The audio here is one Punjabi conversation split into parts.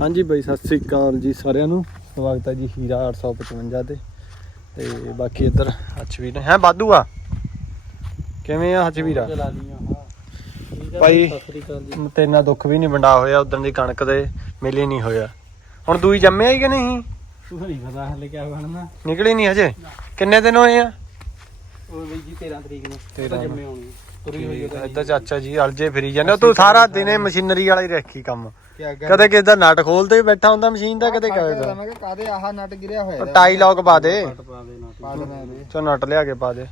ਹਾਂਜੀ ਬਾਈ ਸਤਿ ਸ੍ਰੀ ਅਕਾਲ ਜੀ ਸਾਰਿਆਂ ਨੂੰ। ਸਵਾਗਤ ਹੈ ਜੀ ਹੀਰਾ 855 ਤੇ। ਤੇ ਬਾਕੀ ਇੱਧਰ ਹੱਚਵੀਰ ਨੇ। ਹੈ ਬਾਦੂ ਆ? ਕਿਵੇਂ ਆ ਹੱਚਵੀਰਾ ਭਾਈ ਤੇਰੇ ਨਾਲ ਦੁੱਖ ਵੀ ਨਹੀਂ ਵੰਡਾ ਹੋਇਆ ਉਦੋਂ ਦੀ ਕਣਕ ਦੇ ਮੇਲੇ ਨਹੀਂ ਹੋਇਆ। ਹੁਣ ਦੂਈ ਜੰਮਿਆ ਹੀ ਕਿ ਨਹੀਂ? ਤੂੰ ਨਹੀਂ ਪਤਾ ਹਲੇ ਕਿਆ ਬਣਨਾ। ਨਿਕਲੀ ਨਹੀਂ ਹਜੇ? ਕਿੰਨੇ ਦਿਨ ਹੋਏ ਆ? ਉਹ ਬਈ ਜੀ 13 ਤਰੀਕ ਨੂੰ 13 ਤਾਂ ਜੰਮੇ ਹੋਣੀ ਤੁਰੀ ਹੋਈ ਉਹਦਾ। ਇੱਧਰ ਚਾਚਾ ਜੀ ਅਲਜੇ ਫਿਰੀ ਜਾਂਦੇ ਤੂੰ ਸਾਰਾ ਦਿਨ ਇਹ ਮਸ਼ੀਨਰੀ ਵਾਲਾ ਹੀ ਰੱਖੀ ਕੰਮ। ਕਦੇ ਕਿਸ ਦਾ ਨਟ ਖੋਲਦੇ ਬੈਠਾ ਹੁੰਦਾ ਮਸ਼ੀਨ ਦਾ ਕਦੇ ਕਿਵੇਂ ਦਾ। ਮੈਂ ਕਾਦੇ ਆਹ ਨਟ ਗਿਰਿਆ ਹੋਇਆ ਟਾਈ ਲੌਕ ਪਾ ਦੇ। ਚੋ ਨਟ ਲਿਆ ਕੇ ਪਾ ਦੇ।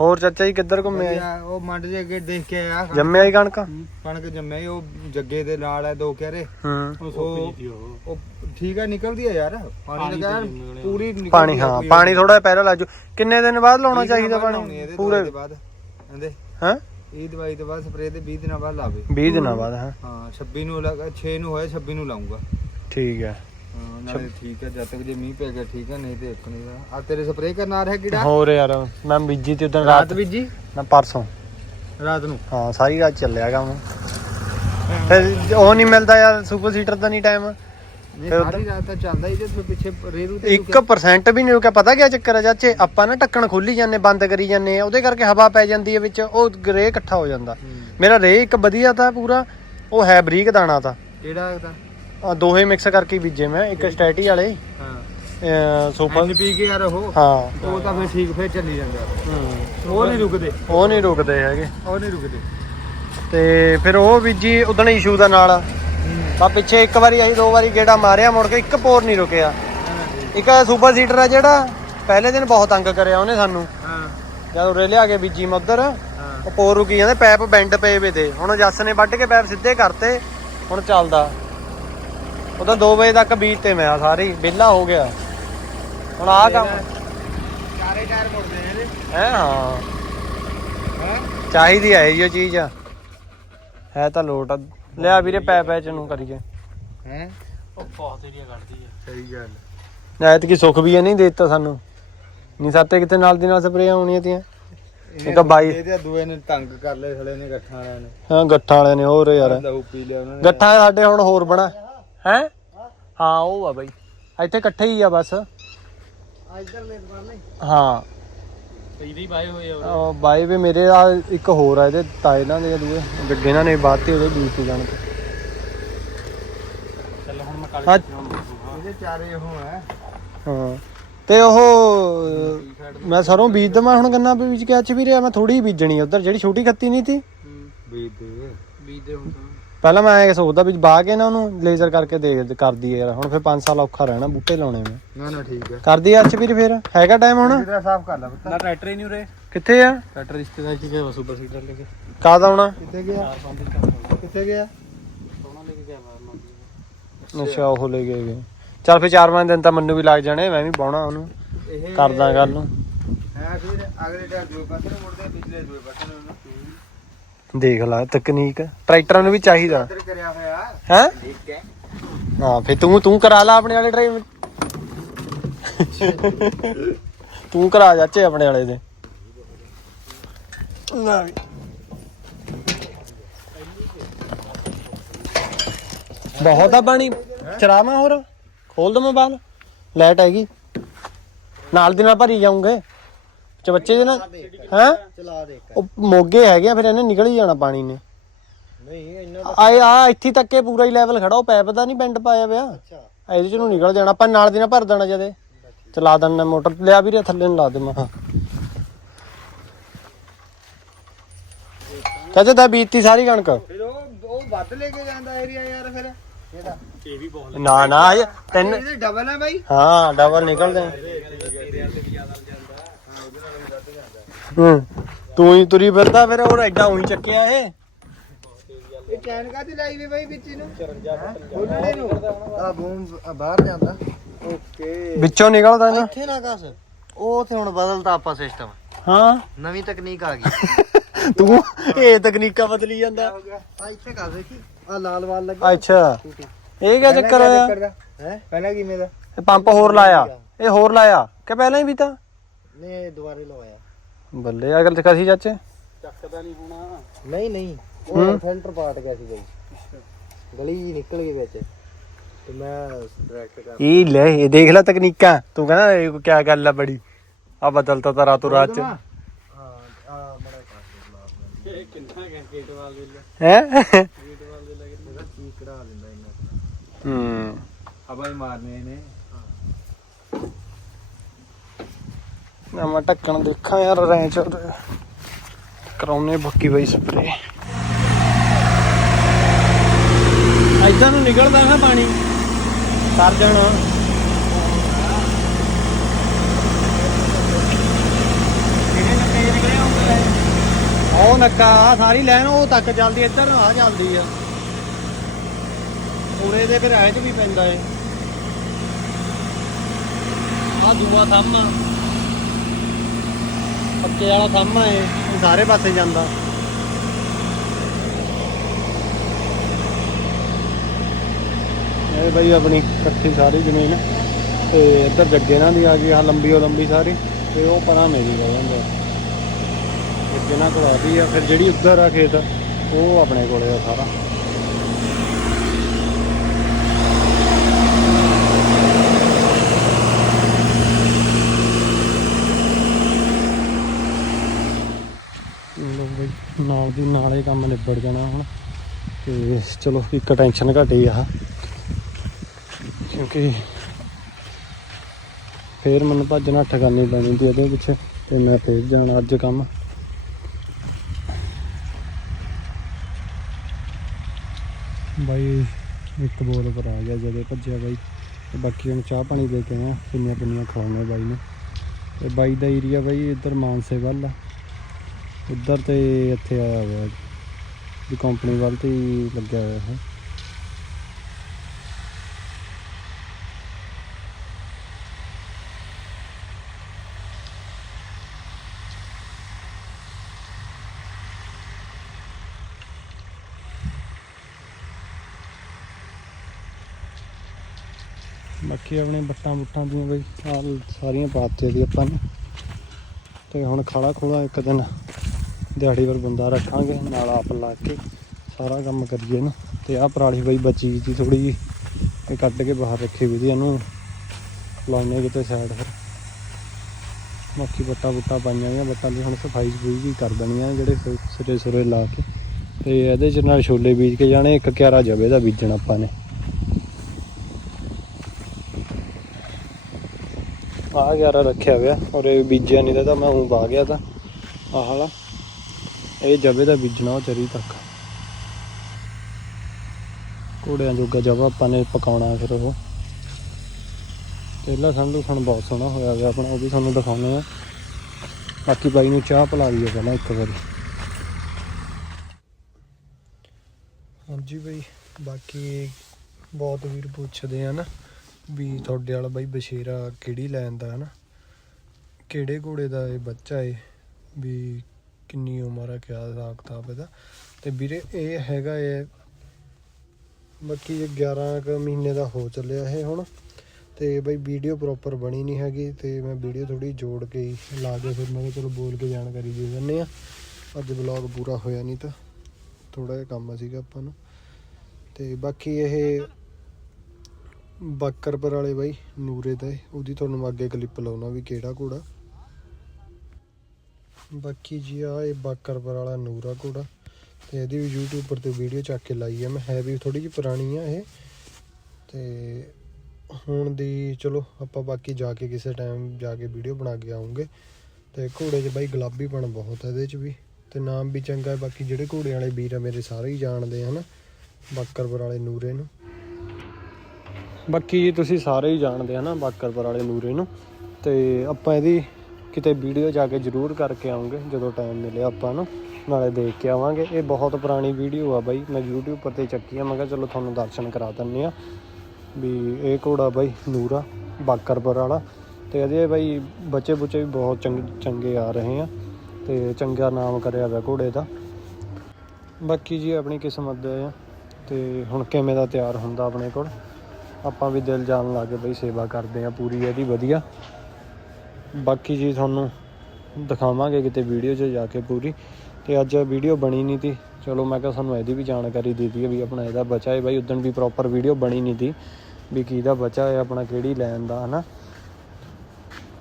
ਹੋਰ ਚਾਚਾ ਜੀ ਕਿੱਧਰ ਘੁੰਮੇ ਆਏ? ਉਹ ਮੰਡ ਦੇ ਅੱਗੇ ਦੇਖ ਕੇ ਆਇਆ ਜੰਮਿਆ ਹੀ ਕਣਕ? ਕਣਕ ਜੰਮਿਆ ਹੀ, ਉਹ ਜੱਗੇ ਦੇ ਨਾਲ ਹੈ ਦੋ ਕਿਆਰੇ। ਹੂੰ। ਉਹ ਠੀਕ ਹੈ ਨਿਕਲਦੀ ਹੈ ਯਾਰ। ਪਾਣੀ ਲਗਾ। ਪੂਰੀ ਨਿਕਲਦੀ ਪਾਣੀ ਹੈ, ਪਾਣੀ ਥੋੜਾ ਪਹਿਲਾਂ ਲਾਜੋ। ਕਿੰਨੇ ਦਿਨ ਬਾਅਦ ਲਾਉਣਾ ਚਾਹੀਦਾ ਪਾਣੀ? ਪੂਰੇ ਦੇ ਬਾਅਦ। ਕਹਿੰਦੇ ਹਾਂ? ਇਹ ਦਵਾਈ ਦੇ ਬਾਅਦ ਸਪਰੇਅ ਦੇ 20 ਦਿਨਾਂ ਬਾਅਦ ਲਾਵੇ। 20 ਦਿਨਾਂ ਬਾਅਦ ਹਾਂ। ਹਾਂ 26 ਨੂੰ ਲਗਾ 6 ਨੂੰ ਹੋਇਆ 26 ਨੂੰ ਲਾਉਂਗਾ। ਠੀਕ ਹੈ। ਹਾਂ ਨਾਲੇ ਠੀਕ ਹੈ ਜਦ ਤੱਕ ਜੇ ਮੀਂਹ ਪੈ ਗਿਆ ਠੀਕ ਹੈ ਨਹੀਂ ਤੇ ਇੱਕ ਨਹੀਂ ਆ ਤੇਰੇ ਸਪਰੇਅ ਕਰਨ ਆ ਰਿਹਾ ਕੀੜਾ? ਹੋਰ ਯਾਰ ਮੈਂ ਬੀਜੀ ਤੇ ਉਦੋਂ ਰਾਤ ਬੀਜੀ? ਨਾ ਪਰਸੋਂ। ਰਾਤ ਨੂੰ? ਹਾਂ ਸਾਰੀ ਰਾਤ ਚੱਲਿਆ ਕੰਮ। ਫਿਰ ਉਹ ਨਹੀਂ ਮਿਲਦਾ ਯਾਰ ਸੁਪਰ ਸੀਟਰ ਦਾ ਨਹੀਂ ਟਾਈਮ ਨਹੀਂ ਫਿਰ ਸਾਰੀ ਰਾਤ ਤਾਂ ਚੱਲਦਾ ਹੀ ਜੇ ਫਿਰ ਪਿੱਛੇ ਰੇਰੂ ਤੇ 1% ਵੀ ਨਹੀਂ ਰੁਕਿਆ। ਪਤਾ ਕੀ ਚੱਕਰ ਹੈ ਚਾਚੇ? ਆਪਾਂ ਨਾ ਢੱਕਣ ਖੋਲੀ ਜਾਂਦੇ ਬੰਦ ਕਰੀ ਜਾਂਦੇ ਆ। ਉਹਦੇ ਕਰਕੇ ਹਵਾ ਪੈ ਜਾਂਦੀ ਹੈ ਵਿੱਚ। ਉਹ ਰੇ ਇਕੱਠਾ ਹੋ ਜਾਂਦਾ। ਮੇਰਾ ਰੇ ਇੱਕ ਵਧੀਆ ਤਾਂ ਪੂਰਾ ਉਹ ਹੈ ਬਰੀਕ ਦਾਣਾ ਤਾਂ। ਕਿਹੜਾ ਤਾਂ? ਆਹ ਦੋਹੇ ਮਿਕਸ ਕਰਕੇ ਬੀਜੇ ਮੈਂ ਇੱਕ ਸਟੈਟੀ ਵਾਲੇ। ਹਾਂ। ਸੋਫਾ ਪੰਜ ਪੀ ਕੇ ਯਾਰ ਉਹ। ਹਾਂ। ਉਹ ਤਾਂ ਫਿਰ ਠੀਕ ਫਿਰ ਚੱਲੀ ਜਾਂਦਾ। ਹੂੰ। ਉਹ ਨਹੀਂ ਰੁਕਦੇ। ਉਹ ਨਹੀਂ ਰੁਕਦੇ ਹੈਗੇ। ਉਹ ਨਹੀਂ ਰੁਕਦੇ। ਤੇ ਫਿਰ ਉਹ ਬੀਜੀ ਉਦਣ ਇਸ਼ੂ ਦਾ ਨਾਲ। ਬਾ ਪਿੱਛੇ ਇੱਕ ਵਾਰੀ ਆਈ ਦੋ ਵਾਰੀ ਗੇੜਾ ਮਾਰਿਆ ਮੁੜ ਕੇ ਇੱਕ ਪੋਰ ਨਹੀਂ ਰੁਕਿਆ। ਇੱਕ ਸੁਪਰ ਸੀਟਰ ਆ ਜਿਹੜਾ ਪਹਿਲੇ ਦਿਨ ਬਹੁਤ ਤੰਗ ਕਰਿਆ ਉਹਨੇ ਸਾਨੂੰ। ਹਾਂ। ਜਦ ਉਰੇ ਲਿਆ ਕੇ ਬੀਜੀ ਮੈਂ ਉਧਰ ਹਾਂ। ਉਹ ਪੋਰ ਰੁਕੀ ਜਾਂਦੇ ਪੈਪ ਬੈਂਡ ਪਏ ਵੇ ਤੇ। ਹੁਣ ਜੱਸ ਨੇ ਵੱਢ ਕੇ ਪੈਪ ਸਿੱਧੇ ਕਰਤੇ ਹੁਣ ਚੱਲਦਾ। ਉਹਦਾ 2 ਵਜੇ ਤੱਕ ਬੀਜ ਤੇ ਮੈਂ ਸਾਰੇ ਵਿਹਲਾ ਹੋ ਗਿਆ। ਹੁਣ ਆਹ ਕੰਮ ਚਾਰੇ ਟਾਇਰ ਮੁੜਦੇ ਨੇ ਇਹਦੇ। ਹੈ ਚਾਹੀਦੀ ਹੈ ਇਹ ਚੀਜ਼ ਹੈ ਤਾਂ ਲੋਟ ਆ। ਲਿਆ ਵੀਰੇ ਪੈ ਪੈ ਚ ਨੂੰ ਕਰੀਏ। ਹੈ? ਉਹ ਬਹੁਤ ਏਰੀਆ ਕੱਢਦੀ ਆ। ਸਹੀ ਗੱਲ। ਐਤ ਕੀ ਸੁੱਖ ਵੀ ਇਹ ਨਹੀਂ ਦਿੱਤਾ ਸਾਨੂੰ। ਨਹੀਂ ਸਾਤੇ ਕਿਤੇ ਨਾਲ ਦੀ ਨਾਲ ਸਪਰੇਆਂ ਹੋਣੀਆਂ ਤੀਆਂ। ਇੱਕ ਬਾਈ- ਇਹਦੇ ਦੂਏ ਨੇ ਤੰਗ ਕਰ ਲਏ ਥਲੇ ਨੇ ਗੱਠਾਂ ਵਾਲਿਆਂ ਨੇ। ਹਾਂ ਗੱਠਾਂ ਵਾਲਿਆਂ ਨੇ ਹੋਰ ਯਾਰ। ਲਹੂ ਪੀ ਲਿਆ ਉਹਨਾਂ ਨੇ। ਗੱਠਾਂ ਸਾਡੇ ਹੁਣ ਹੋਰ ਬਣਾ। ਹੈ? ਹਾਂ ਉਹ ਆ ਬਾਈ। ਇੱਥੇ ਇਕੱਠੇ ਹੀ ਆ ਬਸ। ਇੱਧਰ ਲੈ ਹਾਂ। ਇਹਦੇ ਹੀ ਬਾਏ ਹੋਏ ਆ ਉਹ ਬਾਈ ਵੀ ਮੇਰੇ ਆ ਇੱਕ ਹੋਰ ਆ ਇਹਦੇ ਤਾਏ ਨਾਲ ਦੇ ਦੂਏ। ਗੱਗੇ ਨਾਲ ਨੇ ਬਾਤੇ ਉਹਦੇ ਬੀਜ ਤੇ ਜਾਣ ਤੇ। ਚੱਲ ਹੁਣ ਮੈਂ। ਕਾਲੀ ਇਹਦੇ ਚਾਰੇ ਉਹ ਹੈ ਹਾਂ। ਤੇ ਉਹ ਮੈਂ ਸਰੋਂ ਬੀਜ ਦਵਾਂ ਹੁਣ ਗੰਨਾ ਬੀਜ ਕੇ ਅੱਜ ਵੀ ਰਿਹਾ? ਮੈਂ ਥੋੜੀ ਬੀਜਣੀ ਉਧਰ ਜਿਹੜੀ ਛੋਟੀ ਖੱਤੀ ਨਹੀਂ ਤੀ ਬੀਜ ਦੇ। ਬੀਜ ਦੇ ਹੁਣ ਤਾਂ। ਪਹਿਲਾਂ ਮੈਂ ਇਹ ਸੋਚਦਾ ਵੀ ਬਾਹ ਕੇ ਨਾ ਉਹਨੂੰ ਲੇਜ਼ਰ ਕਰਕੇ ਦੇ ਕਰਦੀ ਯਾਰ। ਹੁਣ ਫਿਰ 5 ਸਾਲ ਔਖਾ ਰਹਿਣਾ ਬੂਟੇ ਲਾਉਣੇ ਮੈਂ। ਨਾ ਨਾ ਠੀਕ ਹੈ। ਕਰਦੀ ਅੱਜ ਵੀ ਫਿਰ। ਹੈਗਾ ਟਾਈਮ ਹੁਣ? ਇਹਦਾ ਸਾਫ਼ ਕਰ ਲੈ ਪੁੱਤ। ਨਾ ਟਰੈਕਟਰ ਹੀ ਨਹੀਂ ਉਰੇ। ਕਿੱਥੇ ਆ? ਟਰੈਕਟਰ ਰਿਸ਼ਤੇਦਾਰ ਚ ਗਿਆ ਸੁਪਰ ਸੀਟਰ ਲੈ ਕੇ। ਕਾਦ ਆਉਣਾ? ਕਿੱਥੇ ਗਿਆ? ਚਾਰ ਪੰਜ ਦਿਨ ਕੰਮ ਕਿੱਥੇ ਗਿਆ? ਸੋਨਾ ਲੈ ਕੇ ਗਿਆ ਬਾਹਰ ਮਾਰ ਅੱਛਾ ਉਹ ਲੈ ਗਏ ਗਏ। ਚੱਲ ਫਿਰ 4-5 ਦਿਨ ਤਾਂ ਮੈਨੂੰ ਵੀ ਲੱਗ ਜਾਣੇ ਮੈਂ ਵੀ ਬਾਉਣਾ ਉਹਨੂੰ। ਇਹ ਕਰਦਾ ਗੱਲ ਨੂੰ। ਹੈ ਫਿਰ ਅਗਲੇ ਟਾਇਰ ਦੂਏ ਪਾਸੇ ਨੂੰ ਮੁੜਦੇ ਪਿਛਲੇ ਦੂਏ ਪਾਸੇ ਨਾ ਦੇਖ ਲੈ ਤਕਨੀਕ। ਟਰੈਕਟਰਾਂ ਨੂੰ ਵੀ ਚਾਹੀਦਾ। ਇੱਧਰ ਕਰਿਆ ਹੋਇਆ। ਹੈ? ਠੀਕ ਹੈ। ਹਾਂ ਫਿਰ ਤੂੰ ਤੂੰ ਕਰਾ ਲਾ ਆਪਣੇ ਵਾਲੇ ਡਰਾਈਵ ਤੂੰ ਕਰਾ ਚਾਚੇ ਆਪਣੇ ਵਾਲੇ ਦੇ। ਨਾ ਵੀ। ਬਹੁਤ ਆ ਪਾਣੀ। ਚਰਾਵਾਂ ਹੋਰ? ਖੋਲ ਦਵਾਂ ਬਾਲ ਲਾਈਟ ਹੈਗੀ। ਨਾਲ ਦੀ ਨਾਲ ਭਰੀ ਜਾਉਂਗੇ ਚਬੱਚੇ ਦੇ ਨਾਲ ਹੈਂ? ਚਲਾ ਦੇ ਉਹ ਮੋਗੇ ਹੈਗੇ ਆ ਫਿਰ ਇਹਨੇ ਨਿਕਲ ਹੀ ਜਾਣਾ ਪਾਣੀ ਨੇ। ਨਹੀਂ ਇੰਨਾ ਆ ਆ ਇੱਥੇ ਤੱਕ ਇਹ ਪੂਰਾ ਹੀ ਲੈਵਲ ਖੜਾ ਉਹ ਪੈਪ ਦਾ ਨਹੀਂ ਬੈਂਡ ਪਾਇਆ ਪਿਆ। ਅੱਛਾ। ਇਹਦੇ ਚ ਨੂੰ ਨਿਕਲ ਜਾਣਾ ਆਪਾਂ ਨਾਲ ਦੀ ਨਾਲ ਭਰ ਦੇਣਾ ਜਦੇ। ਚਲਾ ਦੇਣਾ ਮੋਟਰ ਲਿਆ ਵੀਰੇ ਥੱਲੇ ਨੂੰ ਲਾ ਦੇ ਮਹਾ ਚਾਚਾ ਦਾ ਬੀਤੀ ਸਾਰੀ ਕਣਕ। ਫਿਰ ਉਹ ਉਹ ਵੱਧ ਲੈ ਕੇ ਜਾਂਦਾ ਏਰੀਆ ਯਾਰ ਫਿਰ। ਇਹਦਾ ਇਹ ਵੀ ਬਹੁਤ ਨਾ ਨਾ ਇਹ ਤਿੰਨ ਡਬਲ ਹੈ ਬਾਈ। ਹਾਂ ਡਬਲ ਨਿਕਲਦੇ ਆ। ਹੂੰ। ਤੂੰ ਹੀ ਤੁਰੀ ਫਿਰਦਾ ਫਿਰ ਉਹ ਐਡਾ ਉਹੀ ਚੱਕਿਆ ਇਹ। ਇਹ ਚੈਨ ਕਾਦੀ ਲਾਈ ਵੀ ਬਾਈ ਵਿੱਚ ਇਹਨੂੰ? ਖੋਲਣੇ ਨੂੰ। ਆ ਬੂਮ ਬਾਹਰ ਜਾਂਦਾ ਓਕੇ। ਵਿੱਚੋਂ ਨਿਕਲਦਾ ਨਾ ਇੱਥੇ ਨਾ ਕਸ। ਉਹ ਤੇ ਹੁਣ ਬਦਲਤਾ ਆਪਾਂ ਸਿਸਟਮ ਹਾਂ। ਨਵੀਂ ਤਕਨੀਕ ਆ ਗਈ। ਤੂੰ ਇਹ ਤਕਨੀਕਾਂ ਬਦਲੀ ਜਾਂਦਾ। ਆ ਇੱਥੇ ਕਰ ਦੇਖੀ। ਆ ਲਾਲ ਵਾਲ ਲੱਗਾ। ਅੱਛਾ। ਇਹ ਕਿਆ ਚੱਕਰ ਹੋਇਆ? ਹੈ? ਪਹਿਲਾਂ ਕਿਵੇਂ ਦਾ? ਇਹ ਪੰਪ ਹੋਰ ਲਾਇਆ। ਇਹ ਹੋਰ ਲਾਇਆ। ਕਿ ਪਹਿਲਾਂ ਹੀ ਵੀ ਤਾਂ ਨੇ ਦੁਬਾਰੇ ਲਵਾਇਆ। ਬੱਲੇ ਅਗਲ ਤੇ ਕਸੀ ਚਾਚੇ? ਚੱਕਦਾ ਨਹੀਂ ਹੋਣਾ। ਨਹੀਂ ਨਹੀਂ। ਉਹ ਫਿਲਟਰ ਪਾਟ ਗਿਆ ਸੀ ਬਾਈ ਗਲੀ ਜੀ ਨਿਕਲ ਗਈ ਵਿੱਚ। ਤੇ ਮੈਂ ਡਾਇਰੈਕਟ ਕਰ ਇਹ ਲੈ ਇਹ ਦੇਖ ਲੈ ਤਕਨੀਕਾਂ। ਤੂੰ ਕਹਿੰਦਾ ਇਹ ਕੀ ਗੱਲ ਆ ਬੜੀ। ਆ ਬਦਲਤਾ ਤਾਂ ਰਾਤੋਂ ਰਾਤ ਚ। ਹਾਂ ਆ ਮੜਾ ਕਰ ਇਹ ਕਿੰਨਾ ਹੈ ਗੇਟ ਵਾਲ ਦੇ ਲੈ ਹੈ? ਗੇਟ ਵਾਲ ਦੇ ਲੈ ਇਹਦਾ ਕੀ ਕਢਾ ਲੈਂਦਾ ਇਹਨਾਂ ਹੂੰ। ਹਵਾ ਹੀ ਮਾਰਨੇ ਨੇ ਨਾ ਢੱਕਣ ਦੇਖਾਂ ਯਾਰ ਰੈਂਚ ਕਰਾਉਨੇ ਬੱਕੀ ਬਈ ਸਪਰੇ ਐਦਾਂ ਨੂੰ ਨਿਕਲਦਾ ਹੈ ਪਾਣੀ। ਕਰ ਜਾਣਾ। ਉਹ ਨੱਕਾ ਆ ਸਾਰੀ ਲੈਣ ਉਹ ਤੱਕ ਚੱਲਦੀ ਇੱਧਰ ਆ ਚੱਲਦੀ ਆ। ਉਰੇ ਦੇ ਫਿਰ ਐ ਚ ਵੀ ਪੈਂਦਾ ਏ। ਆ ਦੂਆ ਸਾਹਮਣਾ। ਪੱਕੇ ਵਾਲਾ ਸਾਹਮਣਾ ਏ ਇਹ ਸਾਰੇ ਪਾਸੇ ਜਾਂਦਾ। ਇਹ ਬਈ ਆਪਣੀ ਇਕੱਠੀ ਸਾਰੀ ਜ਼ਮੀਨ ਤੇ ਇੱਧਰ ਜੱਗੇ ਨਾਲ ਦੀ ਆ ਗਈ ਆ, ਲੰਬੀ ਉਹ ਲੰਬੀ ਸਾਰੀ। ਤੇ ਉਹ ਪਰਾਂ ਮੇਰੀ ਰਹਿ ਜਾਂਦਾ ਜੱਗੇ ਨਾਲ ਕੋਲ ਆ ਗਈ ਆ, ਫਿਰ ਜਿਹੜੀ ਉੱਧਰ ਆ ਖੇਤ, ਉਹ ਆਪਣੇ ਕੋਲੇ ਆ ਸਾਰਾ। ਨਾਲ ਦੀ ਨਾਲੇ ਕੰਮ ਨਿਬੜ ਜਾਣਾ ਹੁਣ। ਤੇ ਚਲੋ, ਇੱਕ ਟੈਨਸ਼ਨ ਘਟੀ ਆ ਕਿਉਂਕਿ ਫੇਰ ਮੈਨੂੰ ਭੱਜਣਾ ਨੱਠ ਕਰਨੀ ਪੈਣੀ ਸੀ ਇਹਦੇ ਪਿੱਛੇ ਤੇ ਮੈਂ ਫੇਰ ਜਾਣਾ ਅੱਜ ਕੰਮ। ਬਾਈ, ਇੱਕ ਬੋਲ ਪਰ ਆ ਗਿਆ ਜਦੋਂ ਭੱਜਿਆ ਬਾਈ। ਤੇ ਬਾਕੀ ਹੁਣ ਚਾਹ ਪਾਣੀ ਦੇ ਕੇ ਆ ਕਿੰਨੀਆਂ ਕਿੰਨੀਆਂ ਖਵਾਉਣੇ ਬਾਈ ਨੇ। ਤੇ ਬਾਈ ਦਾ ਏਰੀਆ ਬਾਈ ਇੱਧਰ ਮਾਨਸੇ ਵੱਲ ਆ। ਉੱਧਰ ਤੇ ਇੱਥੇ ਆਇਆ ਹੋਇਆ ਦੀ ਕੰਪਨੀ ਵੱਲ ਤੇ ਹੀ ਲੱਗਿਆ ਹੋਇਆ ਹੈ। ਬਾਕੀ ਆਪਣੇ ਬੱਟਾਂ ਬੁੱਟਾਂ ਦੀਆਂ ਬਈ ਸਾਰੀਆਂ ਪਾਤੀਆਂ ਦੀ ਆਪਾਂ ਨੇ। ਤੇ ਹੁਣ ਖਾਲਾ ਖੋਲਾ ਇੱਕ ਦਿਨ ਦਿਹਾੜੀ ਪਰ ਬੰਦਾ ਰੱਖਾਂਗੇ, ਨਾਲ ਆਪ ਲਾ ਕੇ ਸਾਰਾ ਕੰਮ ਕਰੀਏ ਨਾ। ਤੇ ਆਹ ਪਰਾਲੀ ਬਈ ਬਚੀ ਜੀ ਥੋੜੀ ਜੀ ਇਹ ਕੱਢ ਕੇ ਬਾਹਰ ਰੱਖੀ ਵੀ ਜੀ ਇਹਨੂੰ। ਲਾਉਣੇ ਕਿਤੇ ਸਾਈਡ ਫਿਰ ਬਾਕੀ ਬੱਟਾ ਬੁੱਟਾ ਪਾਈਆਂ ਗਈਆਂ ਬੱਟਾਂ ਦੀ ਹੁਣ ਸਫ਼ਾਈ ਸਫੂਈ ਵੀ ਕਰ ਦੇਣੀਆਂ ਜਿਹੜੇ ਸਿ- ਸਿਰੇ ਸਿਰੇ ਲਾ ਕੇ। ਤੇ ਇਹਦੇ ਚ ਨਾਲ ਛੋਲੇ ਬੀਜ ਕੇ ਜਾਣੇ, ਇੱਕ ਕਿਆਰਾ ਜਵੇ ਦਾ ਬੀਜਣਾ ਆਪਾਂ ਨੇ। ਆਹ ਗਿਆਰਾ ਰੱਖਿਆ ਹੋਇਆ, ਔਰ ਇਹ ਬੀਜਿਆ ਨਹੀਂ ਤਾਂ ਮੈਂ ਉਹ ਪਾ ਗਿਆ ਤਾਂ। ਆਹ ਵਾਲਾ। ਇਹ ਜਵੇ ਦਾ ਬੀਜਣਾ, ਉਹ ਚਰੀ ਤੱਕ। ਘੋੜਿਆਂ ਜੋਗਾ ਜਵਾ ਆਪਾਂ ਨੇ ਪਕਾਉਣਾ ਫਿਰ ਉਹ। ਤੇ ਲਸਣ ਹੁਣ ਬਹੁਤ ਸੋਹਣਾ ਹੋਇਆ ਹੋਇਆ ਆਪਣਾ ਉਹ ਵੀ ਤੁਹਾਨੂੰ ਦਿਖਾਉਣੇ ਆ ਬਾਕੀ ਬਾਈ ਨੂੰ ਚਾਹ ਪਿਲਾ ਦਈਏ ਪਹਿਲਾਂ ਇੱਕ ਵਾਰੀ। ਹਾਂਜੀ ਬਾਈ, ਬਾਕੀ ਬਹੁਤ ਵੀਰ ਪੁੱਛਦੇ ਆ ਨਾ ਵੀ ਤੁਹਾਡੇ ਵਾਲਾ ਬਾਈ ਬਸ਼ੇਰਾ ਕਿਹੜੀ ਲੈਣ ਦਾ ਹੈ ਨਾ? ਕਿਹੜੇ ਘੋੜੇ ਦਾ ਇਹ ਬੱਚਾ ਏ? ਵੀ ਕਿੰਨੀ ਉਮਰ ਹੈ, ਕਿਆ ਹਿਸਾਬ ਕਿਤਾਬ ਇਹਦਾ। ਤੇ ਵੀਰੇ ਇਹ ਹੈਗਾ ਏ, ਬਾਕੀ ਇਹ 11 ਕੁ ਮਹੀਨੇ ਦਾ ਹੋ ਚੱਲਿਆ ਇਹ ਹੁਣ। ਤੇ ਬਈ ਵੀਡੀਓ ਪ੍ਰੋਪਰ ਬਣੀ ਨਹੀਂ ਹੈਗੀ, ਤੇ ਮੈਂ ਵੀਡੀਓ ਥੋੜੀ ਜੋੜ ਕੇ ਹੀ ਲਾ ਕੇ ਫਿਰ ਮੈਂ ਕਿਹਾ ਚਲੋ ਬੋਲ ਕੇ ਜਾਣਕਾਰੀ ਦੇ ਦਿੰਨੇ ਆ ਅੱਜ ਵਲੌਗ ਪੂਰਾ ਹੋਇਆ ਨਹੀਂ ਤਾਂ ਥੋੜਾ ਜਿਹਾ ਕੰਮ ਸੀਗਾ ਆਪਾਂ ਨੂੰ। ਤੇ ਬਾਕੀ ਇਹ ਬੱਕਰਪੁਰ ਵਾਲੇ ਬਾਈ ਨੂਰੇ ਦਾ ਉਹਦੀ ਤੁਹਾਨੂੰ ਅੱਗੇ ਕਲਿੱਪ ਲਾਉਣਾ ਵੀ ਕਿਹੜਾ ਘੋੜਾ। ਬਾਕੀ ਜੀ ਆ ਇਹ ਬੱਕਰਪੁਰ ਵਾਲਾ ਨੂਰਾ ਘੋੜਾ ਤੇ ਇਹਦੀ ਵੀ YouTube ਪਰ ਤੇ ਵੀਡੀਓ ਚੱਕ ਕੇ ਲਾਈ ਆ ਮੈਂ, ਹੈ ਵੀ ਥੋੜੀ ਜਿਹੀ ਪੁਰਾਣੀ ਆ ਇਹ। ਤੇ ਹੁਣ ਦੀ ਚਲੋ ਆਪਾਂ ਬਾਕੀ ਜਾ ਕੇ ਕਿਸੇ ਟਾਈਮ ਜਾ ਕੇ ਵੀਡੀਓ ਬਣਾ ਕੇ ਆਉਂਗੇ। ਤੇ ਘੋੜੇ 'ਚ ਬਾਈ ਗੁਲਾਬੀਪਣ ਬਹੁਤ ਹੈ ਇਹਦੇ 'ਚ ਵੀ। ਤੇ ਨਾਮ ਵੀ ਚੰਗਾ ਹੈ, ਬਾਕੀ ਜਿਹੜੇ ਘੋੜੇ ਵਾਲੇ ਵੀਰ ਆ ਮੇਰੇ ਸਾਰੇ ਹੀ ਜਾਣਦੇ ਆ ਹਨਾ, ਬੱਕਰਪੁਰ ਵਾਲੇ ਨੂਰੇ ਨੂੰ। ਬਾਕੀ ਤੁਸੀਂ ਸਾਰੇ ਹੀ ਜਾਣਦੇ ਆ ਨਾ ਬਾਕਰਪੁਰ ਵਾਲੇ ਨੂਰੇ ਨੂੰ। ਤੇ ਆਪਾਂ ਇਹਦੀ ਕਿਤੇ ਵੀਡੀਓ ਜਾ ਕੇ ਜ਼ਰੂਰ ਕਰਕੇ ਆਉਂਗੇ, ਜਦੋਂ ਟਾਈਮ ਮਿਲਿਆ ਆਪਾਂ ਨੂੰ। ਨਾਲੇ ਦੇਖ ਕੇ ਆਵਾਂਗੇ। ਇਹ ਬਹੁਤ ਪੁਰਾਣੀ ਵੀਡੀਓ ਆ ਬਾਈ। ਮੈਂ YouTube ਪਰ ਤੇ ਚੱਕੀ ਆ, ਮੈਂ ਕਿਹਾ ਚਲੋ ਤੁਹਾਨੂੰ ਦਰਸ਼ਨ ਕਰਾ ਦਿੰਨੇ ਆ। ਵੀ ਇਹ ਘੋੜਾ ਬਾਈ ਨੂਰਾ, ਬਾਕਰਪੁਰ ਵਾਲਾ। ਤੇ ਇਹਦੇ ਬਾਈ ਬੱਚੇ ਬੁੱਚੇ ਵੀ ਬਹੁਤ ਚੰਗ- ਚੰਗੇ ਆ ਰਹੇ ਆ। ਤੇ ਚੰਗਾ ਨਾਮ ਕਰਿਆ ਵਾ ਘੋੜੇ ਦਾ। ਬਾਕੀ ਜੀ ਆਪਣੀ ਕਿਸਮਤ ਦੇ ਆ। ਤੇ ਹੁਣ ਕਿਵੇਂ ਦਾ ਤਿਆਰ ਹੁੰਦਾ ਆਪਣੇ ਕੋਲ। ਆਪਾਂ ਵੀ ਦਿਲ ਜਾਣ ਲਾ ਕੇ ਬਈ, ਸੇਵਾ ਕਰਦੇ ਆ ਪੂਰੀ ਇਹਦੀ ਵਧੀਆ। ਬਾਕੀ ਜੀ ਤੁਹਾਨੂੰ ਦਿਖਾਵਾਂਗੇ ਕਿਤੇ ਵੀਡੀਓ 'ਚ ਜਾ ਕੇ ਪੂਰੀ। ਤੇ ਅੱਜ ਵੀਡੀਓ ਬਣੀ ਨਹੀਂ ਤੀ। ਚਲੋ ਮੈਂ ਕਿਹਾ ਤੁਹਾਨੂੰ ਇਹਦੀ ਵੀ ਜਾਣਕਾਰੀ ਦੇ ਦਈਏ ਵੀ ਆਪਣਾ ਇਹਦਾ ਬਚਾ ਹੈ। ਬਾਈ ਉਦੋਂ ਵੀ ਪ੍ਰੋਪਰ ਵੀਡੀਓ ਬਣੀ ਨਹੀਂ ਤੀ ਵੀ ਕਿਹਦਾ ਬਚਾ ਹੋਇਆ ਆਪਣਾ ਕਿਹੜੀ ਲੈਣ ਦਾ, ਹਨਾ?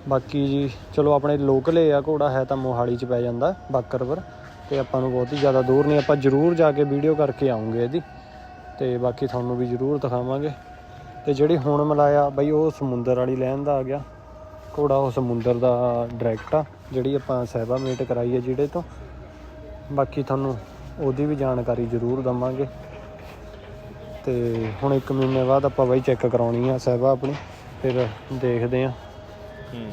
ਬਾਕੀ ਜੀ, ਚਲੋ ਆਪਣੇ ਲੋਕਲੇ ਆ, ਘੋੜਾ ਹੈ ਤਾਂ ਮੋਹਾਲੀ ਚ ਪੈ ਜਾਂਦਾ, ਬਾਕਰਵਰ। ਤੇ ਆਪਾਂ ਨੂੰ ਬਹੁਤ ਹੀ ਜ਼ਿਆਦਾ ਦੂਰ ਨਹੀਂ, ਆਪਾਂ ਜ਼ਰੂਰ ਜਾ ਕੇ ਵੀਡੀਓ ਕਰਕੇ ਆਉਂਗੇ ਇਹਦੀ। ਤੇ ਬਾਕੀ ਤੁਹਾਨੂੰ ਵੀ ਜ਼ਰੂਰ ਦਿਖਾਵਾਂਗੇ। ਤੇ ਜਿਹੜੀ ਹੁਣ ਮਲਾਇਆ, ਬਈ ਉਹ ਸਮੁੰਦਰ ਵਾਲੀ ਲੈਣ ਦਾ ਆ ਗਿਆ। ਘੋੜਾ ਉਹ ਸਮੁੰਦਰ ਦਾ ਡਾਇਰੈਕਟ ਆ ਜਿਹੜੀ ਆਪਾਂ ਸਹਿਬਾ ਮੀਟ ਕਰਾਈ ਹੈ ਜਿਹੜੇ ਤੋਂ। ਬਾਕੀ ਤੁਹਾਨੂੰ ਉਹਦੀ ਵੀ ਜਾਣਕਾਰੀ ਜ਼ਰੂਰ ਦਵਾਂਗੇ। ਤੇ ਹੁਣ 1 ਮਹੀਨੇ ਬਾਅਦ ਆਪਾਂ ਬਾਈ ਚੈੱਕ ਕਰਾਉਣੀ ਆ ਸਹਿਬਾ ਆਪਣੀ ਫਿਰ ਦੇਖਦੇ ਆ। ਹੂੰ।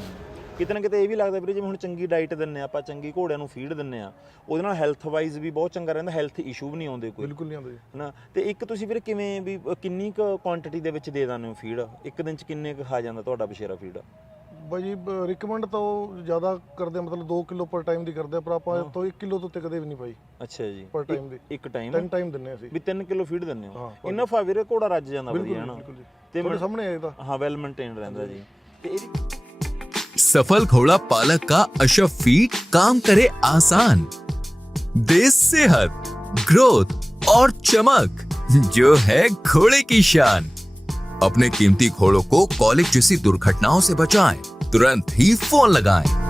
ਕਿਤੇ ਨਾ ਕਿਤੇ ਇਹ ਵੀ ਲੱਗਦਾ ਵੀਰੇ ਜਿਵੇਂ ਹੁਣ ਚੰਗੀ ਡਾਈਟ ਦਿੰਨੇ ਆ ਆਪਾਂ ਚੰਗੀ ਘੋੜਿਆਂ ਨੂੰ ਫੀਡ ਦਿੰਨੇ ਆ ਉਹਦੇ ਨਾਲ ਹੈਲਥ ਵਾਈਜ਼ ਵੀ ਬਹੁਤ ਚੰਗਾ ਰਹਿੰਦਾ ਹੈਲਥ ਇਸ਼ੂ ਵੀ ਨਹੀਂ ਆਉਂਦੇ ਕੋਈ। ਬਿਲਕੁਲ ਨਹੀਂ ਆਉਂਦੇ। ਹਨਾ? ਤੇ ਇੱਕ ਤੁਸੀਂ ਵੀਰੇ ਕਿਵੇਂ ਵੀ ਕਿੰਨੀ ਕੁ ਕੁਆਂਟੀਟੀ ਦੇ ਵਿੱਚ ਦੇ ਦਿੰਦੇ ਹੋ ਫੀਡ ਇੱਕ ਦਿਨ ਚ ਕਿੰਨੇ ਕੁ ਖਾ ਜਾਂਦਾ ਤੁਹਾਡਾ ਬਸ਼ੇਰਾ ਫੀਡ ਬਾਈ ਰਿਕਮੈਂਡ ਤਾਂ ਉਹ ਜ਼ਿਆਦਾ ਕਰਦੇ ਆ, ਮਤਲਬ 2 ਕਿਲੋ ਪਰ ਟਾਈਮ ਦੀ ਕਰਦੇ ਆ, ਪਰ ਆਪਾਂ ਇਹ ਤੋਂ 1 ਕਿਲੋ ਤੋਂ ਉੱਤੇ ਕਦੇ ਵੀ ਨਹੀਂ ਪਾਈ ਅੱਛਾ ਜੀ ਪਰ ਟਾਈਮ ਦੀ ਇੱਕ ਟਾਈਮ 10 ਟਾਈਮ ਦਿੰਨੇ ਅਸੀਂ ਵੀ 3 ਕਿਲੋ ਫੀਡ ਦਿੰਦੇ ਹੋ ਹਾਂ, per ਇੰਨਾ ਫਾ ਵੀਰੇ ਘੋੜਾ ਰੱਜ ਜਾਂਦਾ ਬਿਲਕੁਲ ਵਧੀਆ ਹਨਾ ਬਿਲਕੁਲ ਜੀ ਤੇ ਤੁਹਾਡੇ ਮੈਂ- ਸਾਹਮਣੇ ਆਇਆ ਤਾਂ ਹਾਂ ਵੈਲ ਮੇਨਟੇਨਡ ਰਹਿੰਦਾ ਜੀ ਤੇ ਇਹਦੀ सफल घोड़ा पालक का अशफ फीड काम करे आसान दे सेहत ग्रोथ और चमक जो है घोड़े की शान अपने कीमती घोड़ों को कॉलिक जैसी दुर्घटनाओं से बचाएं तुरंत ही फोन लगाएं